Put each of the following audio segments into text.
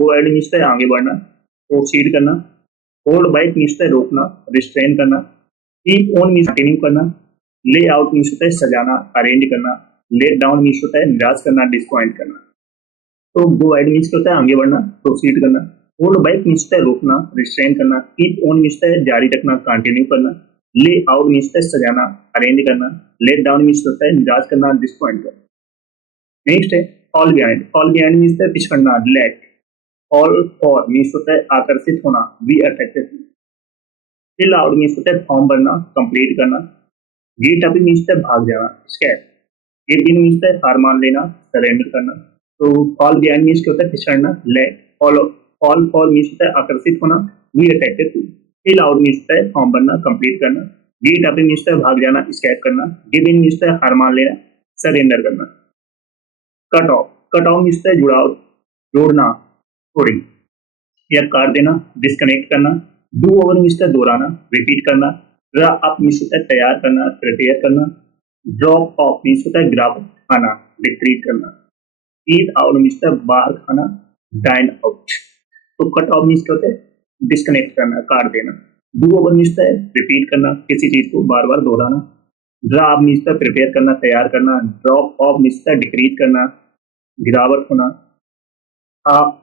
Go aid means है आगे बढ़ना, प्रोसीड करना, होल्ड बैक मीन्स है रोकना, रिस्ट्रेन करना, कीप ऑन मीन्स कंटिन्यू करना, ले आउट मीन्स होता है सजाना, अरेंज करना, लेट डाउन मीन्स होता है निराश करना, डिसपॉइंट करना। तो गो एड मीन्स होता है आगे बढ़ना, प्रोसीड करना, होल्ड बैक मीन्स होता है रोकना, रिस्ट्रेन करना, कीप ऑन मीन्स होता है जारी रखना, कंटिन्यू करना, ले आउट मीन्स होता है सजाना, अरेंज करना, लेट डाउन मीन्स होता है निराश करना, डिसपॉइंट करना। नेक्स्ट है all behind. All behind means होता है पिछड़ना, लैक। ऑल फॉर मीन्स होता है आकर्षित होना, be attracted. Fill out means होता है फॉर्म भरना, कंप्लीट करना, गेट अप मीन्स होता है भाग जाना, स्कैप। गिव इन मीन्स होता है हार मान लेना, सरेंडर करना। तो फॉल बिहाइंड मीन्स क्या होता है पिछड़ना, लैक। ऑल फॉल मीन्स होता है आकर्षित होना, be attracted to. Fill out means होता है फॉर्म भरना, कंप्लीट करना, गेट अप मीन्स होता है भाग जाना, स्कैप करना, गिव इन मीन्स होता है हार मान लेना, सरेंडर करना। Cut off. Cut off means होता है जुड़ाव, जोड़ना, थोड़ी या काट देना, डिस्कनेक्ट करना। डू ओवर मीन्स है दोहराना, रिपीट करना। ड्रा अप मीन्स होता है तैयार करना, प्रिपेयर करना। ड्रॉप ऑफ मीन्स होता है गिरावट, खाना, डिक्रीज करना। ईट आउट मीन्स है बाहर खाना, डाइन आउट। तो कट ऑफ मीन्स क्या होता है डिस्कनेक्ट करना, काट देना। डू ओवर मीन्स है रिपीट करना, किसी चीज को बार बार दोहराना। ड्रा अप मीन्स है प्रिपेयर करना, तैयार करना। ड्रॉप ऑफ मीन्स है डिक्रीज करना, गिरावट होना।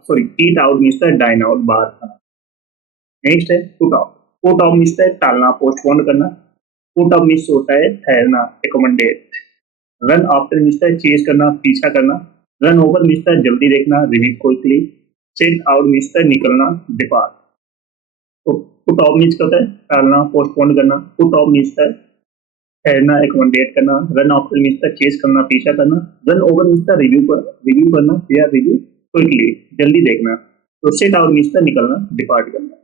सॉरी ईट आउट मीन्स है डाइन आउट, बाहर खाना। नेक्स्ट है put off. Put off means है टालना, पोस्टपोन करना। पुट ऑफ मीन्स होता है ठहरना, एकोमोडेट। रन आफ्टर मीन्स है चेज करना, पीछा करना। रन ओवर मीन्स है जल्दी देखना, rivet quickly. Check out means है निकलना, डिपार्ट। तो पुट ऑफ मीन्स होता है टालना, पोस्टपोन करना। पुट ऑफ मीन्स है ठहरना, एकोमोडेट करना। रन आफ्टर मीन्स है चेज करना, पीछा करना। रन ओवर मीन्स है रिव्यू करना या रिव्यू क्विकली, जल्दी देखना। तो सेट आउट मीन्स है निकलना, डिपार्ट करना।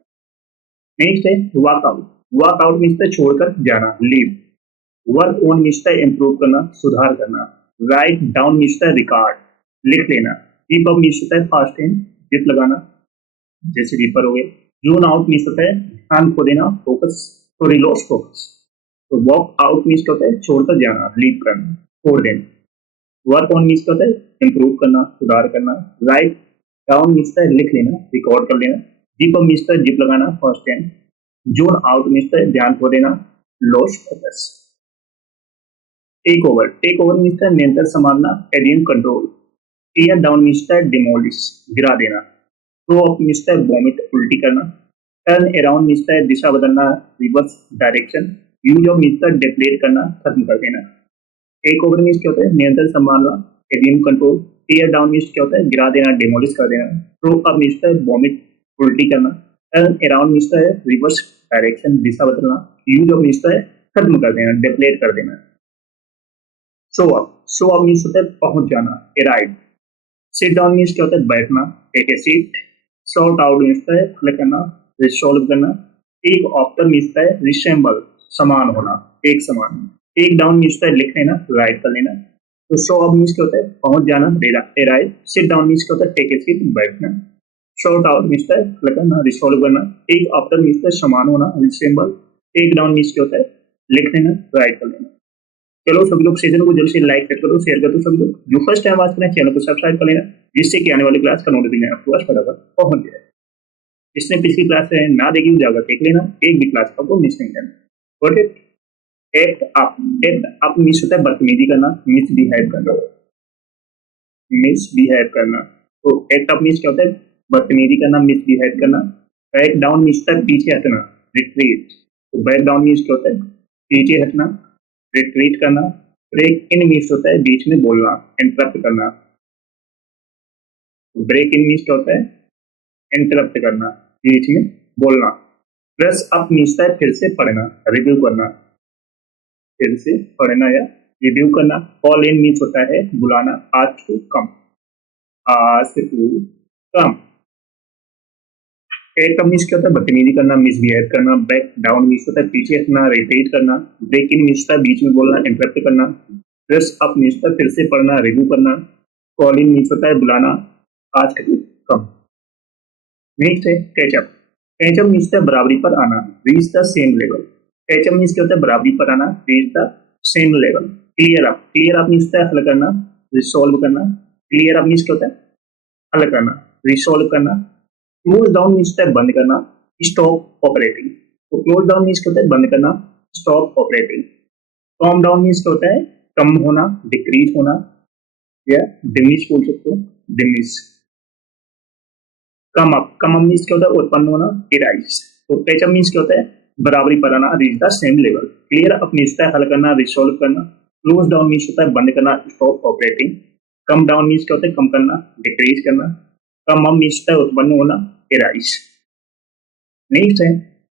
नेक्स्ट है walk out. Walk out means है छोड़कर जाना, लीव। वर्क ऑन मीन्स है इंप्रूव करना, सुधार करना। राइट डाउन मीन्स है रिकॉर्ड, लिख लेना। कीप अप मीन्स होता है फास्ट एंड जिप लगाना, जैसे रीपर हो गए। जोन आउट मीन्स होता है ध्यान खो देना, फोकस, तो रिलॉस फोकस। तो वॉक आउट मीन्स होता है छोड़कर जाना, लीव करना, छोड़ देना। वर्क ऑन मीन्स होता है इंप्रूव करना, सुधार करना। राइट डाउन मीन्स है लिख लेना, रिकॉर्ड कर लेना। जिप अप मीन्स है जिप लगाना, fasten. Zone out means है ध्यान खो देना, lose focus. Take over. Take over means है नियंत्रण संभालना, alien control. Tear down means है डिमोलिश, गिरा देना। थ्रो अप मीन्स है वॉमिट, उल्टी करना। टर्न अराउंड मीन्स है दिशा बदलना, reverse direction. Use off means है डिप्लेट करना, खत्म कर देना। टेक ओवर मीन्स क्या होता है नियंत्रण संभालना, alien control. Tear down means क्या होता है गिरा देना, डिमोलिश कर देना। थ्रो अप मीन्स है वॉमिट, उल्टी करना। टर्न अराउंड मीन्स है रिवर्स डायरेक्शन, दिशा बदलना। यूज ऑफ मीन्स है खत्म कर देना, डिप्लेट कर देना। Show up. Show up means होता है पहुंच जाना, अराइव। सिट डाउन मीन्स क्या होता है बैठना, take a seat. Sort out means है हल करना, रिसॉल्व करना। टेक आफ्टर मीन्स है रिसेंबल, समान होना, एक समान। टेक डाउन मीन्स है लिख लेना, राइट कर लेना। तो शो अप मीन्स क्या होता है पहुंच जाना, अराइव। सिट डाउन मीन्स क्या होता है टेक ए सीट, बैठना। शॉर्ट आउट मीन्स है हल करना, रिसॉल्व करना। टेक आफ्टर मीन्स है समान होना, रिसेंबल। टेक डाउन मीन्स क्या होता है लिख लेना, राइट कर लेना। चलो सभी लोग सेशन को जल्द से लाइक कर दो, शेयर कर दो। सभी लोग जो फर्स्ट टाइम वाच करें चैनल को सब्सक्राइब कर लेना, जिससे कि आने वाली क्लास का नोटिफिकेशन आपके पास फटाफट पहुंच जाए। जिसने पिछली क्लास ना देखी हो जाकर देख लेना, एक भी क्लास आपको मिस नहीं करना। Got it? Act up. Act up means होता है बदतमीजी करना, मिसबिहेव करना, मिसबिहेव करना। तो एक्ट अप मीन्स क्या होता है बदतमीजी करना, मिसबिहेव करना। बैक डाउन मीन्स होता है पीछे हटना, रिट्रीट। तो बैक डाउन मीन्स क्या होता है पीछे हटना, रिट्रीट करना। ब्रेक इन मीन्स होता है बीच में बोलना, इंटरप्ट करना। ब्रेक इन मीन्स क्या होता है इंटरप्ट करना, बीच में बोलना। ब्रश अप मीन्स है फिर से पढ़ना, रिव्यू करना, फिर से पढ़ना या रिव्यू करना। कॉल इन मीन्स होता है बुलाना, आज टू कम, आज टू कम। एक मीन्स क्या होता है बदतमीजी करना, मिसबिहेव करना। बैक डाउन मीन्स होता है पीछे हटना, रिट्रीट करना। ब्रेक इन मीन्स होता है बीच में बोलना, इंटरप्ट करना। ब्रश अप मीन्स होता है फिर से पढ़ना, रिव्यू करना। कॉल इन मीन्स होता है बुलाना, आज टू कम। नेक्स्ट है कैचअप। कैचअप मीन्स होता है बराबरी पर आना, reach the same level. Catch up means क्या होता है बराबरी पर आना, reach the same level. Clear up. Clear up means होता है हल करना, रिसॉल्व करना। क्लियर अप मीन्स क्या होता है हल करना। रिसॉल्व करना। क्लोज डाउन मीन्स होता है बंद करना, स्टॉप ऑपरेटिंग। तो क्लोज डाउन मीन्स क्या होता है बंद करना, stop operating. Calm down means क्या होता है कम होना, डिक्रीज होना, या डिमिनिश बोल सकते हो, डिमिनिश। कम अप मीन्स क्या होता है उत्पन्न होना, राइज। तो कैचअप मीन्स क्या होता है बराबरी पर आना, reach the same level. Clear up means होता है हल करना, रिसॉल्व करना। क्लोज डाउन मीन्स होता है बंद करना, stop operating. Come down means क्या होता है कम करना, डिक्रीज करना। कम अप मीन्स होता है उत्पन्न होना, राइज। नेक्स्ट है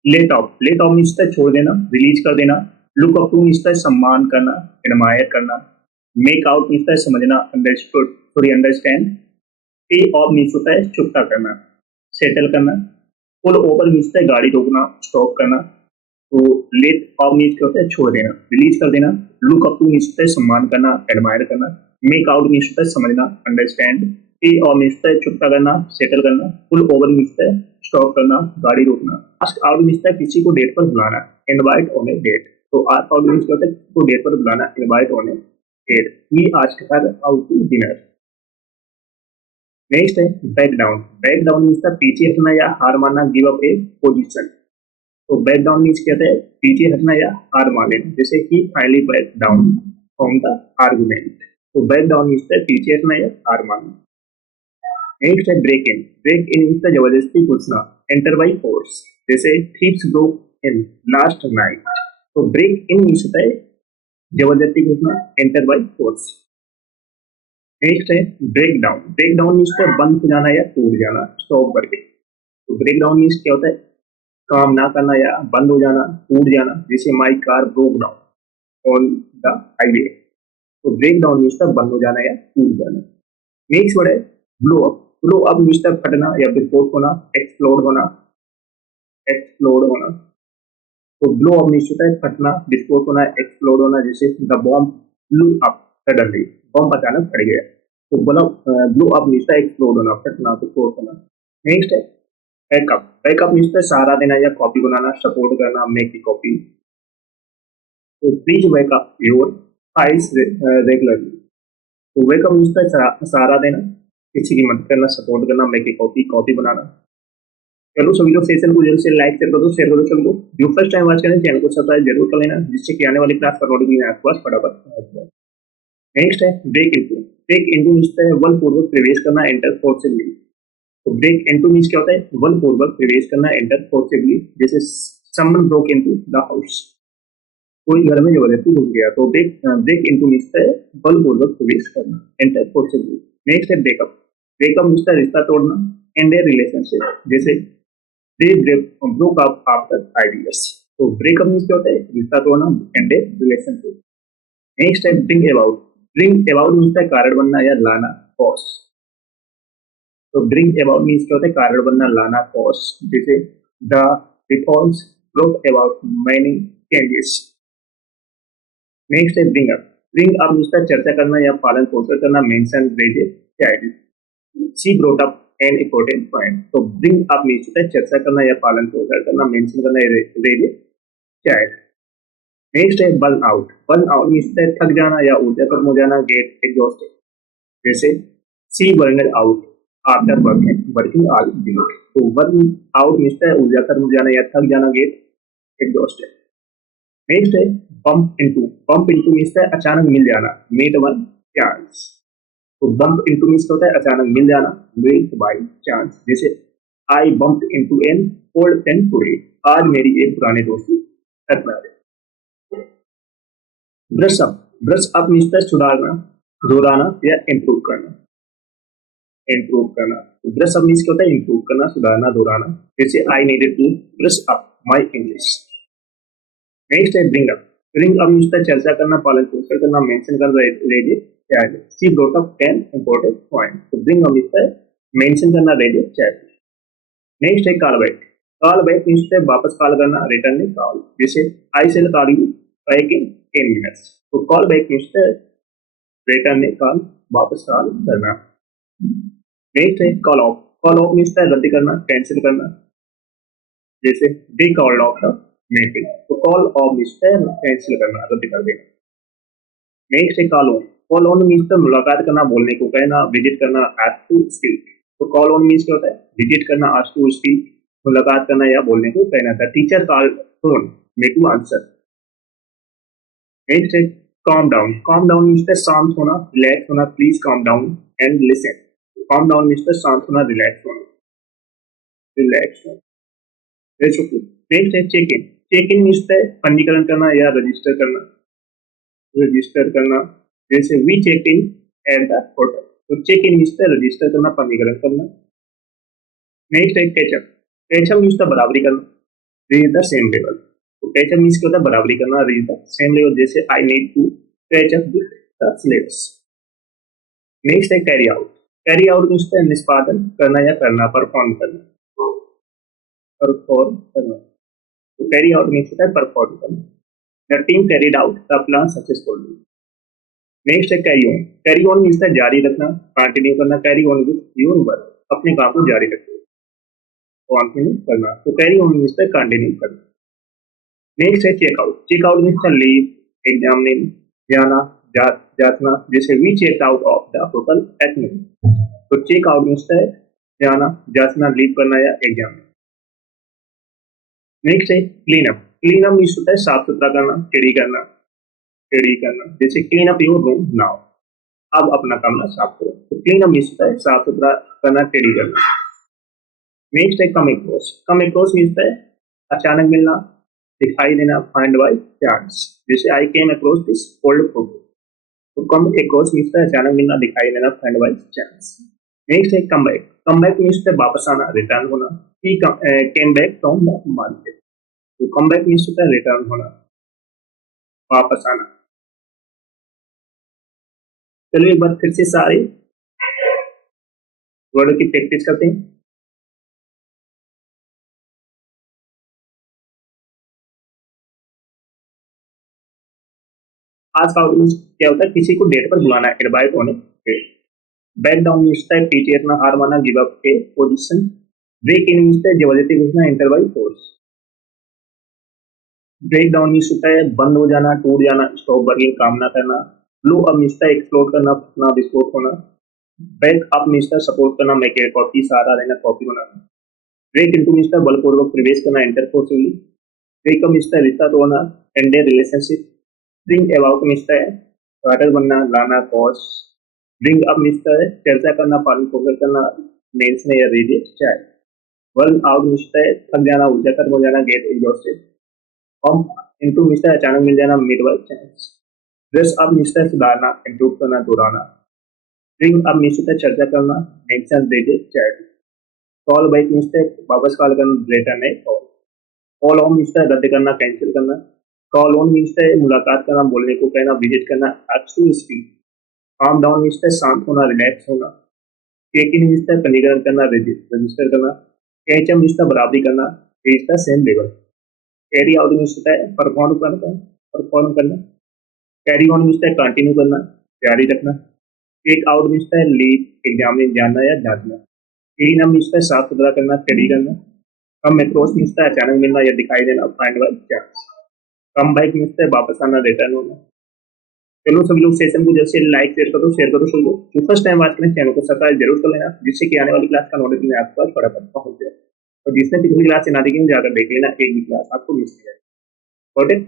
let off. Let off means होता है छोड़ देना, रिलीज कर देना। लुक अप टू मीन्स होता है सम्मान करना, एडमायर करना। मेक आउट मीन्स होता है समझना, अंडरस्टूड, सॉरी अंडरस्टैंड। पे ऑफ मीन्स होता है चुकता करना, सेटल करना। पुल ओवर मीन्स होता है गाड़ी रोकना, स्टॉप करना। तो लेट ऑफ मीन्स क्या होता है छोड़ देना, रिलीज कर देना। लुक अप टू मीन्स होता है सम्मान करना, एडमायर करना। मेक आउट मीन्स होता है समझना, अंडरस्टैंड। पे ऑफ मीन्स होता है चुकता करना, सेटल करना। पुल ओवर मीन्स होता है स्टॉप करना, गाड़ी रोकना। आस्क आउट मीन्स होता है किसी को डेट पर बुलाना, इनवाइट ऑन ए डेट। तो आस्क आउट मीन्स क्या होता है किसी को डेट पर बुलाना, invite on a date. He asked her out to dinner. Next है back down. Back down means था पीछे हटना या हार मानना, गिव अप ए पोजीशन। तो बैक डाउन मीन्स कहते हैं पीछे हटना या हार मान लेना, जैसे कि finally back down from the argument. तो बैक डाउन मीन्स है पीछे हटना या हार मानना। नेक्स्ट है break in. Break in means जबरदस्ती घुसना, एंटर बाई फोर्स, जैसे thieves broke in last night. तो ब्रेक इन मीन्स होता है जबरदस्ती घुसना, एंटर बाई फोर्स। नेक्स्ट है break down. Break down means बंद हो जाना या टूट जाना, स्टॉप करके। तो ब्रेक डाउन मीन्स क्या होता है काम ना करना या बंद हो जाना, टूट जाना, जैसे my car broke down on the highway. तो ब्रेक डाउन मीन्स बंद हो जाना या टूट जाना। नेक्स्ट वर्ड है blow up. Blow up means फटना या विस्फोट होना, एक्सप्लोड होना, एक्सप्लोड होना। तो ब्लो अप मीन्स होता है फटना, विस्फोट होना, एक्सप्लोड होना, जैसे the bomb blew up suddenly, bomb अचानक फट गया। तो ब्लो अप मीन्स एक्सप्लोड होना, फटना, विस्फोट होना। नेक्स्ट है बैकअप। बैकअप मीन्स सहारा देना या कॉपी बनाना, सपोर्ट करना, मेक की कॉपी। तो please backup your files regularly. तो बैकअप मीन्स सहारा देना, किसी की मदद करना, सपोर्ट करना, मेक की कॉपी, कॉपी बनाना। चलो सभी लोग सेशन को जरूर से लाइक कर दो, शेयर करो। चलो जो फर्स्ट टाइम वॉच करें चैनल को सब्सक्राइब जरूर कर लेना, जिससे कि आने वाली क्लास का नोटिफिकेशन आपके पास फटाफट पहुंच जाए। नेक्स्ट है break into. Break into means है बलपूर्वक प्रवेश करना, एंटर फोर्सिबली। तो ब्रेक इनटू मीन्स क्या होता है बलपूर्वक प्रवेश करना, एंटर फोर्सिबली, जैसे someone broke into the house, कोई घर में जबरदस्ती घुस गया। तो ब्रेक इनटू मीन्स है बलपूर्वक प्रवेश करना, एंटर फोर्सिबली। नेक्स्ट है ब्रेकअप। ब्रेकअप मीन्स रिश्ता तोड़ना, एंड ए रिलेशनशिप, जैसे they broke up after 5 years। तो ब्रेकअप मीन्स क्या होता है रिश्ता तोड़ना, एंड ए रिलेशनशिप। नेक्स्ट है bring about. Bring about means है कारण बनना या लाना, कॉज। तो ब्रिंग अबाउट मीन्स क्या होता है कारण बनना, लाना, कॉज, जैसे the reforms broke about many changes. Next है bring up. Bring up means चर्चा करना या पालन पोषण करना, mention, raise a child. She brought up an important point. तो ब्रिंग अप मीन्स होता है चर्चा करना या पालन पोषण करना, मेंशन करना, रेज ए चाइल्ड। नेक्स्ट है burn out. Burn out means होता है थक जाना या ऊर्जा खत्म हो जाना, गेट एग्जॉस्टेड, जैसे she burned out after working all day. तो बर्न आउट मीन्स है ऊर्जा खत्म हो जाना या थक जाना, गेट एग्जॉस्टेड। नेक्स्ट है bump into. Bump into means है अचानक मिल जाना, मीट वन चांस। तो बम्प इनटू मीन्स होता है अचानक मिल जाना, मीट बाय चांस, जैसे I bump into an old friend today, आज मेरी एक पुराने दोस्त की टकरा गई। Brush up. Brush up means है सुधारना, दोहराना या इम्प्रूव करना, इम्प्रूव करना। तो ब्रश अप मीन्स क्या होता है इम्प्रूव करना, सुधारना, दोहराना, जैसे I needed to brush up my English. Next है bring up. Bring up means चर्चा करना, पालन पोषण करना, मेंशन करना, raise child. She brought up 10 important point. तो ब्रिंग अप मीन्स मेंशन करना, रेज चाइल्ड। नेक्स्ट है call back. Call back means वापस कॉल करना, रिटर्न ए कॉल, जैसे I shall call you back in 10 minutes. तो call back means return a call, वापस call करना। Next है call of. Call of means रद्द करना, कैंसिल करना, जैसे they called off the meeting. तो कॉल ऑफ मीन्स कैंसिल करना, रद्द कर देना। नेक्स्ट है call on. Call on means मुलाकात करना, बोलने को कहना, विजिट करना, एट टू स्पीक। तो कॉल ऑन मीन्स क्या होता है, विजिट करना, आस्क टू स्पीक, मुलाकात करना या बोलने को कहना था। Teacher call upon me to answer. Next है calm down. Calm down means शांत होना, रिलैक्स होना, please calm down and listen. Calm down means शांत होना, रिलैक्स होना, रिलैक्स होना। नेक्स्ट है check in. Check in means पंजीकरण करना या रजिस्टर करना, रजिस्टर करना। जैसे we check in at the hotel, तो चेक इन मीन्स रजिस्टर करना, पंजीकरण करना। नेक्स्ट है कैचअप। कैचअप मीन्स बराबरी करना, रीच द सेम लेवल। तो कैचअप मीन्स क्या होता है, बराबरी करना, रीच द सेम लेवल। जैसे I need to catch up with the syllabus. Next है carry out. Carry out means निष्पादन करना या करना, परफॉर्म करना, परफॉर्म करना। तो कैरी आउट मीन्स होता है परफॉर्म करना। The team carried out the plan successfully. Next है carry on. Carry on means जारी रखना, कंटिन्यू करना। Carry on with your work, अपने काम को जारी रखना, कंटिन्यू करना। तो कैरी ऑन मीन्स कंटिन्यू करना। नेक्स्ट है checkout. Checkout means leave, examine, जाना, जातना। जैसे we check out of the hotel at noon. तो चेक आउट मीन्स जाना, जातना, लीव करना या एग्जाम। नेक्स्ट है clean up. Clean up means होता है साफ सुथरा करना, टेढ़ी करना, टेढ़ी करना। जैसे clean up your room now, अब अपना कमरा साफ करो। तो क्लीन अप मीन्स होता है साफ सुथरा करना, टेढ़ी करना। नेक्स्ट है come across. Come across means है अचानक मिलना, दिखाई देना, फाइंड बाय चांस। जैसे I came across this old photo. तो कम अक्रॉस मीन्स अचानक मिलना, दिखाई देना, फाइंड बाय चांस। नेक्स्ट है come back. Come back means वापस आना, रिटर्न होना। He came back from the market. तो कम बैक मीन्स होता है रिटर्न होना, वापस आना। चलिए एक बार फिर से सारे वर्ड की प्रैक्टिस करते हैं। आज का क्या होता है, किसी को डेट पर बुलाना, इनवाइट होने। बैक डाउन मीन्स पीछे हटना, हार माना, गिव अप के पोजीशन। ब्रेक इन मीन्स जबरदस्ती घुसना, enter by force. Break down means होता है बंद हो जाना, टूट जाना, स्टॉप वर्किंग, काम ना करना। ब्लो अप मीन्स एक्सप्लोड करना, फटना, विस्फोट होना। बैक अप मीन्स सपोर्ट करना, मेक कॉपी, सहारा देना, कॉपी बनाना। ब्रेक इनटू मीन्स बलपूर्वक प्रवेश करना, एंटर फोर्सफुली। ब्रेकअप मीन्स रिश्ता तोड़ना, and relationship. Bring about means घाटक बनना, लाना, कॉज। ब्रिंग अप मीन्स चर्चा करना, पालन पोषण करना, मेंशन या रिजेक्ट चाहे। वर्न आउट मीन्स थक जाना, ऊर्जा खत्म हो जाना, get exhausted. Pump into means अचानक मिल जाना, mid by chance. Dress up means सुधारना, इम्प्रूव करना, दोहराना। ब्रिंग अप मीन्स चर्चा करना, मेंशन, रिजेक्ट चाहे। कॉल बैक मीन्स वापस कॉल करना, रिटर्न है कॉल। कॉल ऑन मीन्स रद्द करना, कैंसिल करना। कॉल ऑन मीन्स मुलाकात करना, बोलने को कहना, विजिट करना, actually speak. Calm down means शांत होना, रिलैक्स होना। चेक इन मीन्स पंजीकरण करना, रजिस्टर करना। कैच अप मीन्स बराबरी करना, reach the same level. Carry out means होता है परफॉर्म करना, परफॉर्म करना। कैरी ऑन मीन्स कंटिन्यू करना, जारी रखना। Take out means leave, exam में जानना या जांचना। क्लीन अप मीन्स साफ सुथरा करना, टेढ़ी करना। कम अक्रॉस मीन्स अचानक मिलना या दिखाई देना, find by chance. Come back means वापस आना, रिटर्न होना। चलो सभी लोग सेशन को जैसे लाइक शेयर करो सबको। जो फर्स्ट टाइम बात करें चैनल को सब्सक्राइब जरूर कर लेना, जिससे कि आने वाली क्लास का नोटिफिकेशन आपके पास फटाफट पहुंच जाए। और जिसने पिछली क्लास से ना देखी जाकर देख लेना, एक भी क्लास आपको मिस नहीं जाए। Got it?